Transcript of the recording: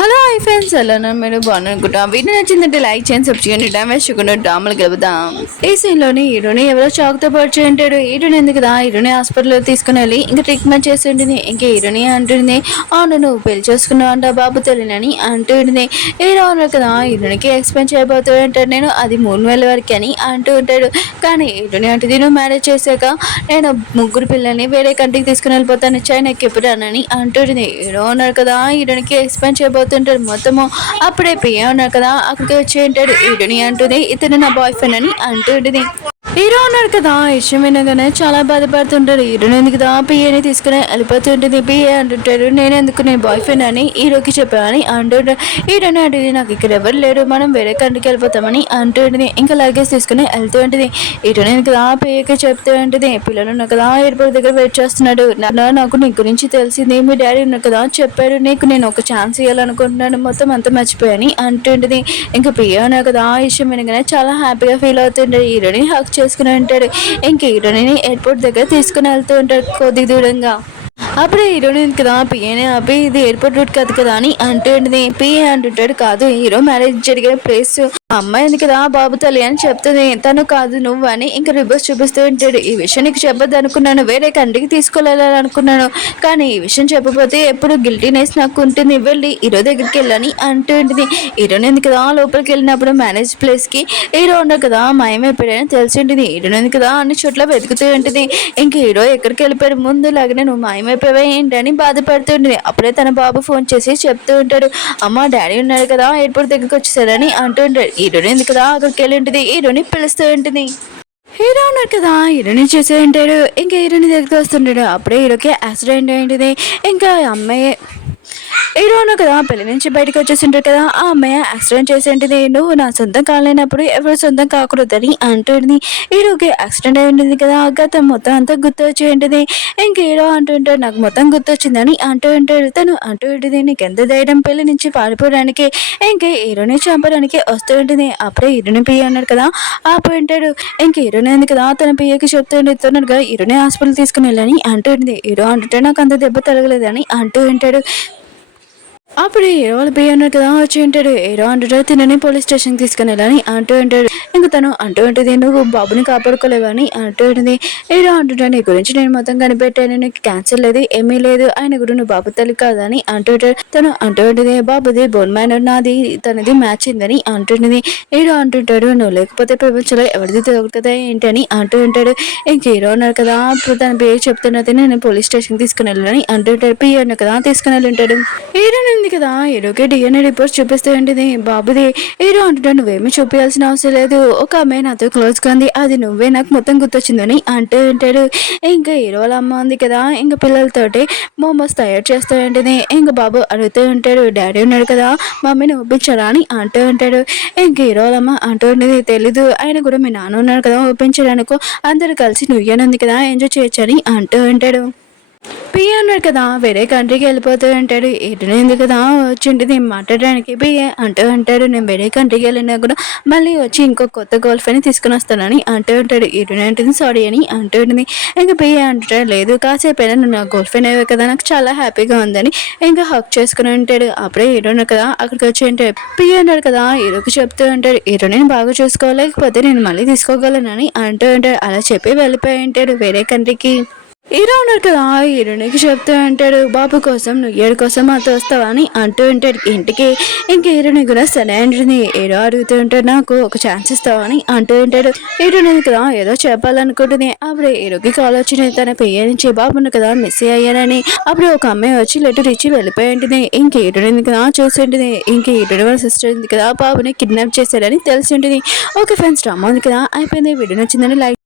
Hello hi friends ఎలా ఉన్నారు మీరు బాగున్నారు అనుకుంటా వీడియో నచ్చిందంటే లైక్ చేయండి సబ్స్క్రైబ్ చేయండి టైం వేస్ట్ చేయకుండా డ్రామాలు గెలుపుదాం. ఈ సీన్లోని హీరోని ఎవరో చాకుతో పరిచయం అంటాడు. హీరోని ఎందుకు కదా హీరోని హాస్పిటల్లో తీసుకుని వెళ్ళి ఇంకా ట్రీట్మెంట్ చేసి ఉంటుంది. ఇంకా హీరోని అంటుంది అవును నువ్వు పెళ్లి చేసుకున్నావు అంట బాబు తెలియని అంటుంది. హీరో ఉన్నారు కదా హీరోనికి ఎక్స్ప్లెయిన్ చేయబోతూ ఉంటాడు. నేను అది 3,000 వరకు అని అంటూ ఉంటాడు. కానీ హీరోని అంటే నువ్వు మ్యారేజ్ చేశాక నేను ముగ్గురు పిల్లల్ని వేరే కంట్రీకి తీసుకుని వెళ్ళిపోతాను చైనాకి ఎప్పుడానని అంటుంది. హీరో ఉన్నారు కదా హీరోనికి ఎక్స్ప్లెయిన్ చేయబోతుంటాడు మొత్తము. అప్పుడే పియ్య ఉన్నారు కదా అక్కడికి వచ్చి ఉంటాడు. హీరోని అంటుంది ఇతను నా బాయ్ ఫ్రెండ్ అని అంటుంది. హీరో ఉన్నాడు కదా విషయం వినగానే చాలా బాధపడుతుంటాడు. హీరోని ఎందుకు కదా పిఏని తీసుకుని వెళ్ళిపోతుంటుంది. పిఏ అంటుంటాడు నేను బాయ్ ఫ్రెండ్ అని హీరోకి చెప్పామని అంటుంటాడు. హీరోని అంటుంది నాకు ఇక్కడ ఎవరు లేరు మనం వేరే కంట్రీకి వెళ్ళిపోతామని అంటుంది. ఇంకా లగేజ్ తీసుకుని వెళ్తూ ఉంటుంది. హీరోని ఎందుకు కదా పిఏకి చెప్తూ ఉంటుంది పిల్లలు ఉన్నారు కదా ఎయిర్పోర్ట్ దగ్గర వెయిట్ చేస్తున్నాడు. నాకు నీ గురించి తెలిసింది మీ డాడీ ఉన్నారు కదా చెప్పారు నీకు నేను ఒక ఛాన్స్ ఇవ్వాలనుకుంటున్నాను మొత్తం అంతా మర్చిపోయాని అంటుంటుంది. ఇంకా పిఏ ఉన్నారు కదా ఆ విషయం వినగానే చాలా హ్యాపీగా ఫీల్ అవుతుంటాడు. హీరోని హక్ చేసుకుని ఉంటాడు. ఇంక హీరోని ఎయిర్పోర్ట్ దగ్గర తీసుకుని వెళ్తూ ఉంటాడు కొద్ది దూరంగా. అప్పుడే హీరోయిన్ కదా పిఏనే ఆపి ఇది ఎయిర్పోర్ట్ రూట్ కాదు కదా అని అంటుంది. పిఏ అంటుంటాడు కాదు హీరో మ్యారేజ్ జరిగిన ప్లేస్ అమ్మాయి ఉంది కదా బాబు తల్లి అని చెప్తుంది. తను కాదు నువ్వు అని ఇంకా రివర్స్ చూపిస్తూ ఉంటాడు. ఈ విషయం నీకు చెప్పొద్దు అనుకున్నాను వేరే కంట్రీకి తీసుకెళ్ళాలనుకున్నాను కానీ ఈ విషయం చెప్పకపోతే ఎప్పుడు గిల్టీనెస్ నాకు ఉంటుంది వెళ్ళి హీరో దగ్గరికి వెళ్ళని అంటుంది. హీరోని ఎందుకు కదా లోపలికి వెళ్ళినప్పుడు మ్యారేజ్ ప్లేస్ కి హీరో ఉండవు కదా మాయమైపోయాడని తెలిసి ఉంటుంది. హీరోని ఎందుకు కదా అన్ని చోట్ల వెతుకుతూ ఉంటుంది. ఇంక హీరో ఎక్కడికి వెళ్ళిపోయాడు ముందు లాగానే నువ్వు మాయమైపోయావా ఏంటని బాధపడుతుంటుంది. అప్పుడే తన బాబు ఫోన్ చేసి చెప్తూ ఉంటాడు అమ్మ డాడీ ఉన్నాడు కదా ఎయిర్పోర్ట్ దగ్గరికి వచ్చేసాడని అంటూ ఉంటాడు. హీరోని ఎందుకు కదా అక్కడికి వెళ్ళి ఉంటుంది. హీరోని పిలుస్తూ ఉంటుంది. హీరో ఉన్నారు కదా హీరోని చేసే ఉంటాడు. ఇంకా హీరోని దగ్గరికి వస్తుంటాడు. అప్పుడే హీరోకి యాక్సిడెంట్ అయింది. ఇంకా అమ్మాయి హీరోను కదా పెళ్లి నుంచి బయటకు వచ్చేసింటారు కదా ఆ అమ్మాయి యాక్సిడెంట్ చేసేంటిది నువ్వు నా సొంతం కాలేనప్పుడు ఎవరు సొంతం కాకూడదని అంటుంది. హీరోకి యాక్సిడెంట్ అయి ఉంటుంది కదా గతం మొత్తం అంతా గుర్తు వచ్చేంటిది. ఇంక హీరో అంటుంటాడు నాకు మొత్తం గుర్తొచ్చిందని అంటూ ఉంటాడు. తను అంటూ ఉంటుంది నీకు ఎంత ధైర్యం పెళ్లి నుంచి పారిపోవడానికి ఇంక హీరోని చంపడానికి వస్తూ ఉంటుంది. అప్పుడే హీరోని పియ్య అన్నాడు కదా ఆపి ఉంటాడు. ఇంక హీరోని ఎందుకు కదా తన పియ్యకి చెప్తుండే తొందరగా హీరోని హాస్పిటల్ తీసుకుని వెళ్ళని అంటుంది. హీరో అంటుంటే నాకు అంత దెబ్బ తగలేదని అంటూ ఉంటాడు. అప్పుడు హీరో వాళ్ళ బియ్య అన్నారు కదా వచ్చి ఉంటాడు. హీరో అంటాడు తినని పోలీస్ స్టేషన్కి తీసుకుని వెళ్ళని అంటూ ఉంటాడు. ఇంకా తను అంటూ ఉంటుంది నువ్వు బాబుని కాపాడుకోలేవని అంటూ ఉంటుంది. హీరో అంటుంటాడు నీ గురించి నేను మొత్తం కనిపెట్టాను నీకు క్యాన్సర్ లేదు ఏమీ లేదు ఆయన కూడా నువ్వు బాబు తల్లి కాదని అంటూ ఉంటాడు. తను అంటూ ఉంటుంది బాబుది బోన్ మ్యాన్ నాది తనది మ్యాచ్ అయిందని అంటుంటుంది. హీరో అంటుంటాడు నువ్వు లేకపోతే ప్రపంచంలో ఎవరిది దొరుకుతుందా ఏంటని అంటూ ఉంటాడు. ఇంక హీరో ఉన్నారు కదా తన పేరు చెప్తున్నది నేను పోలీస్ స్టేషన్కి తీసుకుని వెళ్ళని అంటుంటాడు. పియ్య అన్న కదా తీసుకుని వెళ్ళి ఉంటాడు. హీరో ఉంది కదా హీరోకి డిఎన్ఏ రిపోర్ట్స్ చూపిస్తూ ఉంటుంది బాబుది. హీరో అంటుంటాడు నువ్వేమీ చూపించాల్సిన అవసరం లేదు ఒక అమ్మాయి నాతో క్లోజ్గా ఉంది అది నువ్వే నాకు మొత్తం గుర్తొచ్చిందని అంటూ ఉంటాడు. ఇంకా హీరో వాళ్ళ అమ్మ ఉంది కదా ఇంకా పిల్లలతోటి మోమోస్ తయారు చేస్తూ ఉంటుంది. ఇంకా బాబు అడుగుతూ ఉంటాడు డాడీ ఉన్నాడు కదా మమ్మీని ఒప్పించారా అని అంటూ ఉంటాడు. ఇంక హీరో వాళ్ళ అమ్మ అంటూ ఉంటుంది తెలీదు ఆయన కూడా మీ నాన్న ఉన్నాడు కదా ఒప్పించడానికో అందరూ కలిసి నువ్వేనుంది కదా ఎంజాయ్ చేయొచ్చని అంటూ ఉంటాడు. పిఏ అన్నాడు కదా వేరే కంట్రీకి వెళ్ళిపోతూ ఉంటాడు. ఇటు ఎందుకు కదా వచ్చింటుంది మాట్లాడడానికి పిఏ అంటూ ఉంటాడు నేను వేరే కంట్రీకి వెళ్ళినా కూడా మళ్ళీ వచ్చి ఇంకో కొత్త గర్ల్ ఫ్రెండ్ని తీసుకుని వస్తానని అంటూ ఉంటాడు. ఇటు ఉంటుంది సారీ అని అంటూ ఉంటుంది. ఇంకా పిఏ అంటాడు లేదు కాసేపు అయినా నువ్వు నా గర్ల్ ఫ్రెండ్ అయ్యే కదా నాకు చాలా హ్యాపీగా ఉందని ఇంకా హక్ చేసుకుని ఉంటాడు. అప్పుడే హీరో ఉన్నాడు కదా అక్కడికి వచ్చి ఉంటాడు. పిఏ అన్నాడు కదా హీరోకి చెప్తూ ఉంటాడు హీరో నేను బాగా చూసుకోలేకపోతే నేను మళ్ళీ తీసుకోగలనని అంటూ ఉంటాడు. అలా చెప్పి వెళ్ళిపోయి ఉంటాడు వేరే కంట్రీకి. హీరో ఉన్నారు కదా హీరోనికి చెప్తూ ఉంటాడు బాబు కోసం నువ్వు ఏడు కోసం మాతో వస్తావా అని అంటూ ఉంటాడు ఇంటికి. ఇంక హీరోని కూడా సరే అంటుంది. హీరో అడుగుతూ ఉంటాడు నాకు ఒక ఛాన్స్ ఇస్తావా అని అంటూ ఉంటాడు. హీరోని కదా ఏదో చెప్పాలనుకుంటుంది. అప్పుడు హీరోకి కాల్ వచ్చింది తన పియ్య నుంచి బాబును కదా మిస్ అయ్యానని. అప్పుడు ఒక అమ్మాయి వచ్చి లెటర్ ఇచ్చి వెళ్ళిపోయి ఉంటుంది. ఇంక హీరోని కదా చూసి ఉంటుంది. ఇంక హీరోని వాళ్ళ సిస్టర్ ఉంది కదా బాబుని కిడ్నాప్ చేశాడని తెలిసి ఉంటుంది. ఓకే ఫ్రెండ్స్ డ్రామా ఉంది కదా అయిపోయింది వీడియో నచ్చిందని లైక్